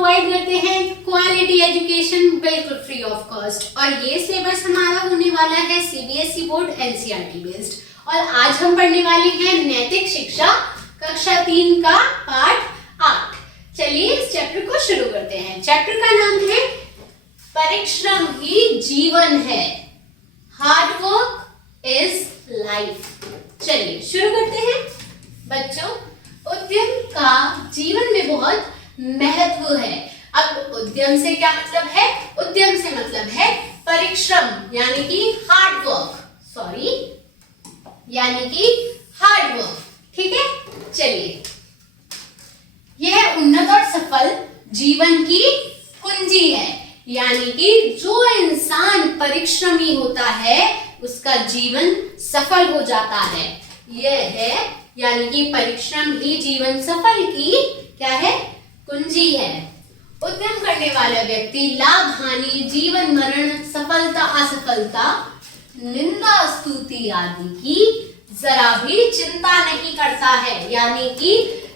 Provide करते हैं quality education बिल्कुल फ्री ऑफ कॉस्ट। और ये सिलेबस हमारा होने वाला है सीबीएसई बोर्ड एनसीईआरटी बेस्ड। और आज हम पढ़ने वाले हैं नैतिक शिक्षा कक्षा 3 का पाठ 8। चलिए इस चैप्टर को शुरू करते हैं। चैप्टर का नाम है परिश्रम ही जीवन है, हार्ड वर्क इज लाइफ। चलिए शुरू करते हैं। बच्चों, उद्यम का जीवन में बहुत महत्व है। अब उद्यम से क्या मतलब है? उद्यम से मतलब है परिश्रम यानी कि हार्ड वर्क, यानी कि हार्ड वर्क। ठीक है, चलिए। यह उन्नत और सफल जीवन की कुंजी है, यानी कि जो इंसान परिश्रमी होता है उसका जीवन सफल हो जाता है। यह है यानी कि परिश्रम ही जीवन सफल की क्या है? कुंजी है। उद्यम करने वाला व्यक्ति लाभ हानि, जीवन मरण, सफलता असफलता, निंदा स्तुति आदि की जरा भी चिंता नहीं करता है। यानी कि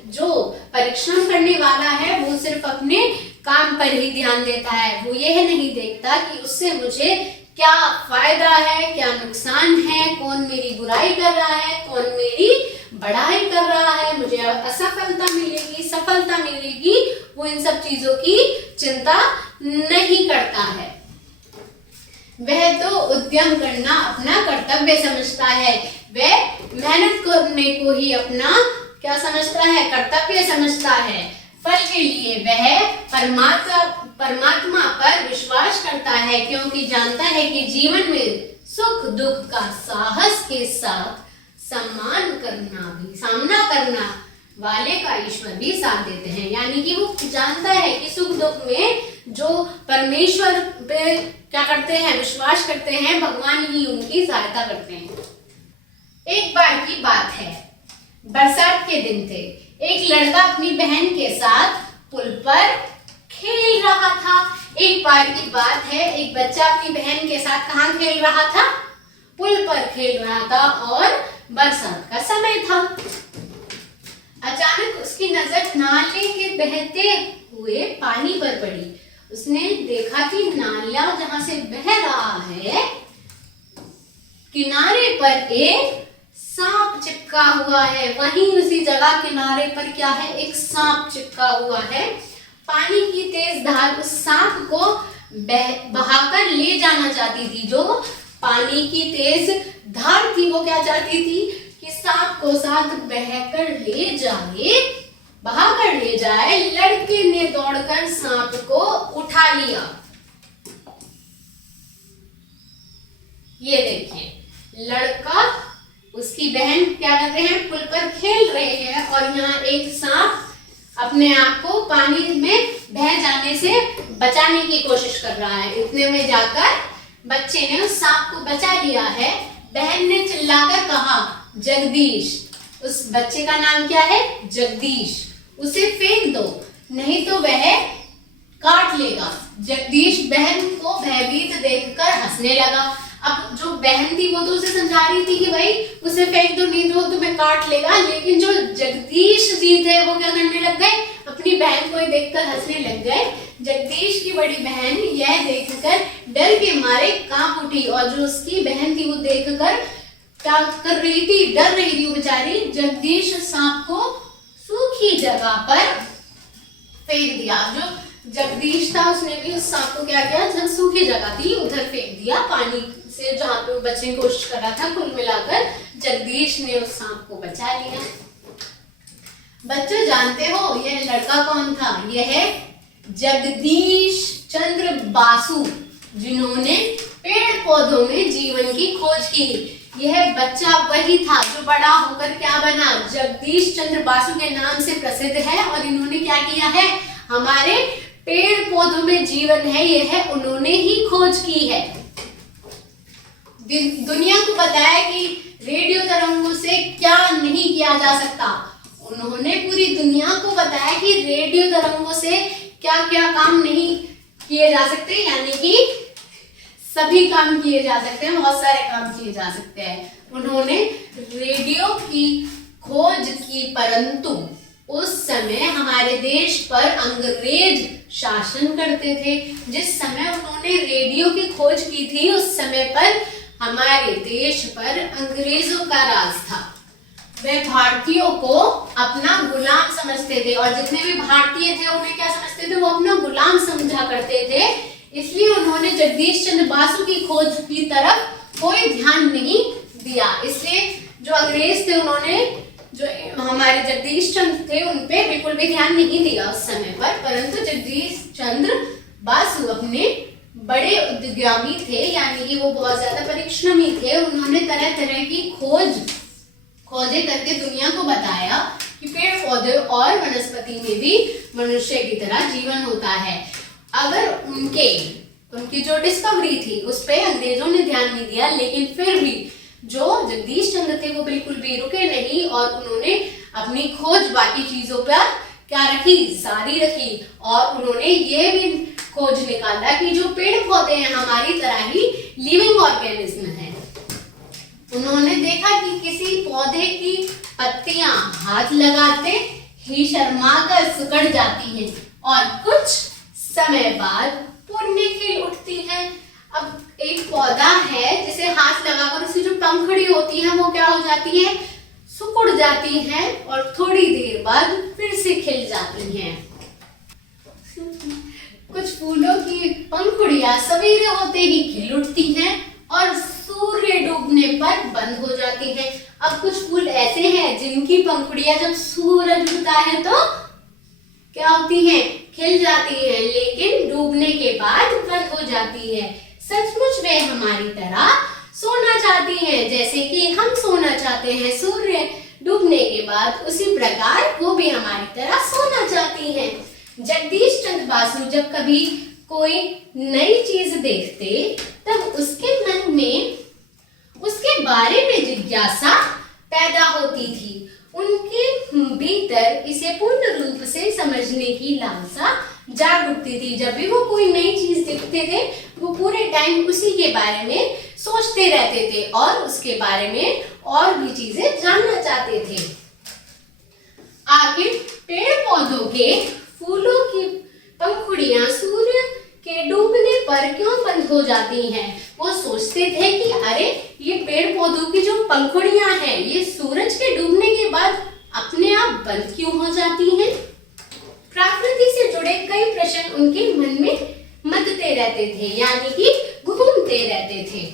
जो परिश्रम करने वाला है वो सिर्फ अपने काम पर ही ध्यान देता है। वो यह नहीं देखता कि उससे मुझे क्या फायदा है, क्या नुकसान है, कौन मेरी बुराई कर रहा है, कौन मेरी बढ़ाई कर रहा है, मुझे असफलता मिलेगी, सफलता मिलेगी। वो इन सब चीजों की चिंता नहीं करता है। वह तो उद्यम करना अपना कर्तव्य समझता है। वह मेहनत करने को ही अपना क्या समझता है? कर्तव्य समझता है। फल के लिए वह परमात्मा पर विश्वास करता है, क्योंकि जानता है कि जीवन में सुख दुख का साहस के साथ सामना करना वाले का ईश्वर भी साथ देते हैं। यानी कि वो जानता है कि सुख दुख में जो परमेश्वर पे क्या करते हैं? विश्वास करते हैं, भगवान ही उनकी सहायता करते हैं। एक बार की बात है, बरसात के दिन थे। एक लड़का अपनी बहन के साथ पुल पर खेल रहा था। एक बार की बात है, एक बच्चा अपनी बहन के साथ कहाँ खेल रहा था? पुल पर खेल रहा था और बरसात का समय था। अचानक उसकी नजर नाले के बहते हुए पानी पर पड़ी। उसने देखा कि नाला जहां से बह रहा है, किनारे पर एक सांप चिपका हुआ है। वहीं उसी जगह किनारे पर क्या है? एक सांप चिपका हुआ है। पानी की तेज धार उस सांप को बहाकर ले जाना चाहती थी। जो पानी की तेज धार थी वो क्या चाहती थी? कि सांप को साथ बहाकर ले जाए। लड़के ने दौड़कर सांप को उठा लिया। ये देखिए, लड़का उसकी बहन क्या कर रहे हैं? पुल पर खेल रहे हैं और यहाँ एक सांप अपने आप को पानी में बह जाने से बचाने की कोशिश कर रहा है। इतने में जाकर बच्चे ने उस सांप को बचा लिया है। बहन ने चिल्लाकर कहा, जगदीश। उस बच्चे का नाम क्या है? जगदीश। उसे फेंक दो, नहीं तो वह काट लेगा। जगदीश बहन को भयभीत देखकर हंसने लगा। अब जो बहन थी वो तो उसे समझा रही थी कि भाई उसे फेंक दो, नहीं तो तुम्हें काट लेगा। लेकिन जो जगदीश जी थे वो क्या करने लग गए? अपनी बहन को देखकर हंसने लग गए। जगदीश की बड़ी बहन यह देखकर डर के मारे कांप उठी और जो उसकी बहन थी वो देखकर क्या कर रही थी? डर रही थी वो बेचारी। जगदीश सांप को सूखी जगह पर फेंक दिया। जो जगदीश था उसने भी उस सांप को क्या किया? जब सूखी जगह थी उधर फेंक दिया, पानी से जहां पे वो बचने की कोशिश कर रहा था। कुल मिलाकर जगदीश ने उस सांप को बचा लिया। बच्चों, जानते हो यह लड़का कौन था? यह जगदीश चंद्र बासु, जिन्होंने पेड़ पौधों में जीवन की खोज की। यह बच्चा वही था जो बड़ा होकर क्या बना? जगदीश चंद्र बासु के नाम से प्रसिद्ध है। और इन्होंने क्या किया है? हमारे पेड़ पौधों में जीवन है, यह उन्होंने ही खोज की है। दुनिया को बताया कि रेडियो तरंगों से क्या नहीं किया जा सकता। उन्होंने पूरी दुनिया को बताया कि रेडियो तरंगों से क्या क्या काम नहीं किए जा सकते, यानी कि सभी काम किए जा सकते हैं, बहुत सारे काम किए जा सकते हैं। उन्होंने रेडियो की खोज की, परंतु उस समय हमारे देश पर अंग्रेज शासन करते थे। जिस समय उन्होंने रेडियो की खोज की थी उस समय पर हमारे देश पर अंग्रेजों का राज था। वे भारतीयों को अपना गुलाम समझते थे और जितने भी भारतीय थे उन्हें क्या समझते थे, वो अपना गुलाम समझा करते थे। इसलिए उन्होंने जगदीश चंद्र बासु की खोज की तरफ कोई ध्यान नहीं दिया। इसलिए जो अंग्रेज थे उन्होंने जो हमारे जगदीश चंद्र थे उन पे बिल्कुल भी ध्यान नहीं दिया उस समय पर, परंतु जगदीश चंद्र बासु अपने बड़े उद्यमी थे, यानी कि वो बहुत ज्यादा परिश्रमी थे। उन्होंने तरह तरह की खोजें करके दुनिया को बताया कि पेड़ पौधे और वनस्पति में भी मनुष्य की तरह जीवन होता है। अगर उनकी जो डिस्कवरी थी उस पे अंग्रेजों ने ध्यान नहीं दिया, लेकिन फिर भी जो जगदीश चंद्र थे वो बिल्कुल भी रुके नहीं और उन्होंने अपनी खोज बाकी चीजों पर क्या रखी, जारी रखी। और उन्होंने ये भी खोज निकाला कि जो पेड़ पौधे हैं हमारी तरह ही लिविंग ऑर्गेनिज्म है। उन्होंने देखा कि किसी पौधे की पत्तियां हाथ लगाते ही शर्माकर सिकुड़ जाती हैं और कुछ समय बाद पुनः खिल उठती हैं। अब एक पौधा है जिसे हाथ लगाकर उसकी जो पंखुड़ी होती है वो क्या हो जाती है, सिकुड़ जाती है और थोड़ी देर बाद फिर से खिल जाती हैं। कुछ फूलों की पंखुड़ियां सवेरे होते ही खिल उठती हैं और सूर्य डूबने पर बंद हो जाती हैं। अब कुछ फूल ऐसे हैं जिनकी पंखुड़ियां जब सूरज उगता है तो क्या होती हैं, खिल जाती है, लेकिन डूबने के बाद बंद हो जाती है। सचमुच वे हमारी तरह सोना चाहती हैं, जैसे कि हम सोना चाहते हैं सूर्य डूबने के बाद, उसी प्रकार वो भी हमारी तरह सोना चाहती हैं। जगदीश चंद्र बासु जब कभी कोई नई चीज देखते तब उसके मन में उसके बारे में जिज्ञासा पैदा होती थी। उनके भीतर इसे पूर्ण रूप से समझने की लालसा जाग उठती थी। जब भी वो कोई नई चीज देखते थे वो पूरे टाइम उसी के बारे में सोचते रहते थे और उसके बारे में और भी चीजें जानना चाहते थे। आखिर पेड़ पौधों के फूलों की पंखुड़ियां सूर्य के डूबने पर क्यों बंद हो जाती हैं? वो सोचते थे कि अरे ये पेड़ पौधों की जो पंखुड़ियां हैं ये सूरज के डूबने के बाद अपने आप बंद क्यों हो जाती हैं? प्रकृति से जुड़े कई प्रश्न उनके मन में मथते रहते थे, यानी कि घूमते रहते थे।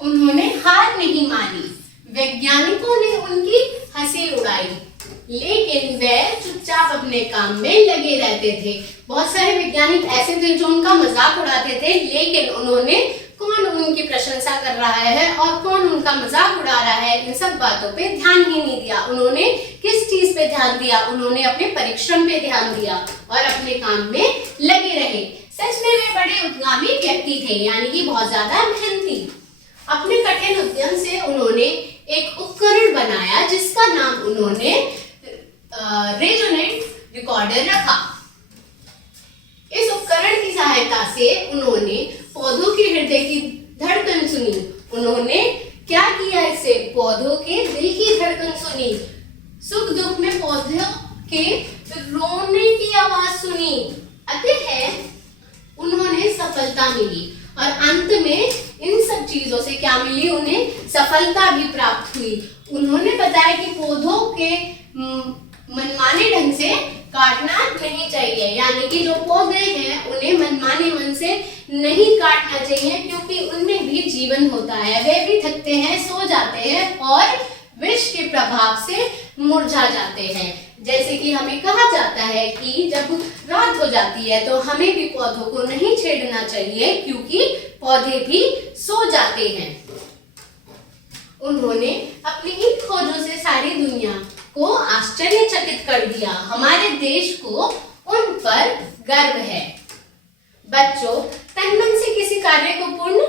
उन्होंने हार नहीं मानी। वैज्ञानिकों ने उनकी हंसी उड़ाई, लेकिन वे चुपचाप अपने काम में लगे रहते थे। बहुत सारे वैज्ञानिक ऐसे थे जो उनका मजाक उड़ाते थे, लेकिन उन्होंने कौन उनकी प्रशंसा कर रहा है और कौन उनका मजाक उड़ा रहा है इन सब बातों पे ध्यान ही नहीं दिया। उन्होंने किस चीज पे ध्यान दिया? उन्होंने अपने परिश्रम पे ध्यान दिया और अपने काम में लगे रहे। सच में वे बड़े उद्यमी व्यक्ति थे, यानी कि बहुत ज्यादा मेहनती। अपने कठिन उद्यम से उन्होंने एक उपकरण बनाया जिसका नाम उन्होंने रेजोनेंट रिकॉर्डर रखा। इस उपकरण की सहायता से उन्होंने पौधों के हृदय की धड़कन सुनी। उन्होंने क्या किया? इससे पौधों के दिल की धड़कन सुनी, सुख दुख में पौधों के रोने की आवाज सुनी। अतः उन्होंने सफलता मिली और अंत में इन सब चीजों से क्या मिली? उन्हें सफलता भी प्राप्त हुई। उन्होंने बताया कि पौधों के मनमाने ढंग से काटना नहीं चाहिए, यानी कि जो पौधे हैं उन्हें मनमाने मन से नहीं काटना चाहिए, क्योंकि उनमें भी जीवन होता है। वे भी थकते हैं, सो जाते हैं और विष के प्रभाव से मुरझा जाते हैं। जैसे कि हमें कहा जाता है कि जब रात हो जाती है तो हमें भी पौधों को नहीं छेड़ना चाहिए, क्योंकि पौधे भी सो जाते हैं। उन्होंने अपनी इन खोजों से सारी दुनिया को आश्चर्यचकित कर दिया। हमारे देश को उन पर गर्व है। बच्चों, तन मन से किसी कार्य को पूर्ण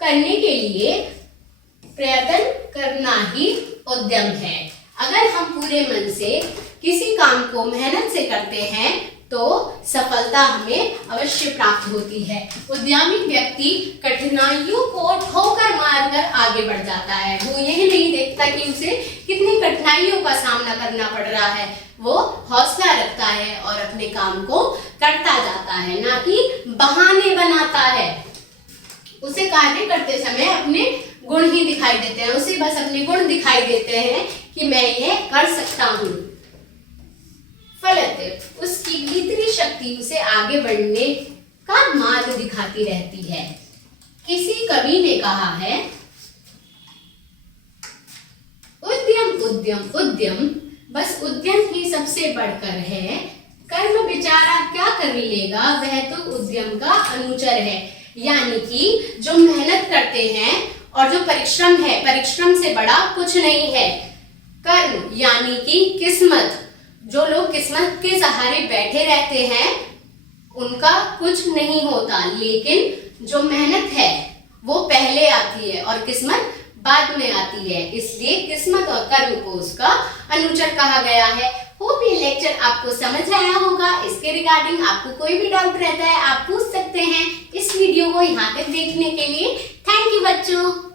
करने के लिए प्रयत्न करना ही उद्यम है। अगर हम पूरे मन से किसी काम को मेहनत से करते हैं तो सफलता हमें अवश्य प्राप्त होती है। उद्यमी व्यक्ति कठिनाइयों को ठोकर मारकर आगे बढ़ जाता है। वो यही नहीं देखता कि उसे कितनी कठिनाइयों का सामना करना पड़ रहा है, वो हौसला रखता है और अपने काम को करता जाता है, ना कि बहाने बनाता है। उसे कार्य करते समय अपने गुण ही दिखाई देते हैं, उसे बस अपने गुण दिखाई देते हैं कि मैं ये कर सकता हूँ। फलतः उसकी भीतरी शक्ति उसे आगे बढ़ने का मार्ग दिखाती रहती है। किसी कवि ने कहा है, उद्यम उद्यम उद्यम, बस उद्यम ही सबसे बढ़कर है। कर्म बेचारा क्या कर लेगा, वह तो उद्यम का अनुचर है। यानी कि जो मेहनत करते हैं और जो परिश्रम है, परिश्रम से बड़ा कुछ नहीं है। कर्म यानी कि किस्मत, जो लोग किस्मत के सहारे बैठे रहते हैं उनका कुछ नहीं होता, लेकिन जो मेहनत है वो पहले आती है और किस्मत बाद में आती है। इसलिए किस्मत और कर्म को उसका अनुचर कहा गया है। होप ये लेक्चर आपको समझ आया होगा। इसके रिगार्डिंग आपको कोई भी डाउट रहता है आप पूछ सकते हैं। इस वीडियो को यहाँ तक देखने के लिए थैंक यू बच्चों।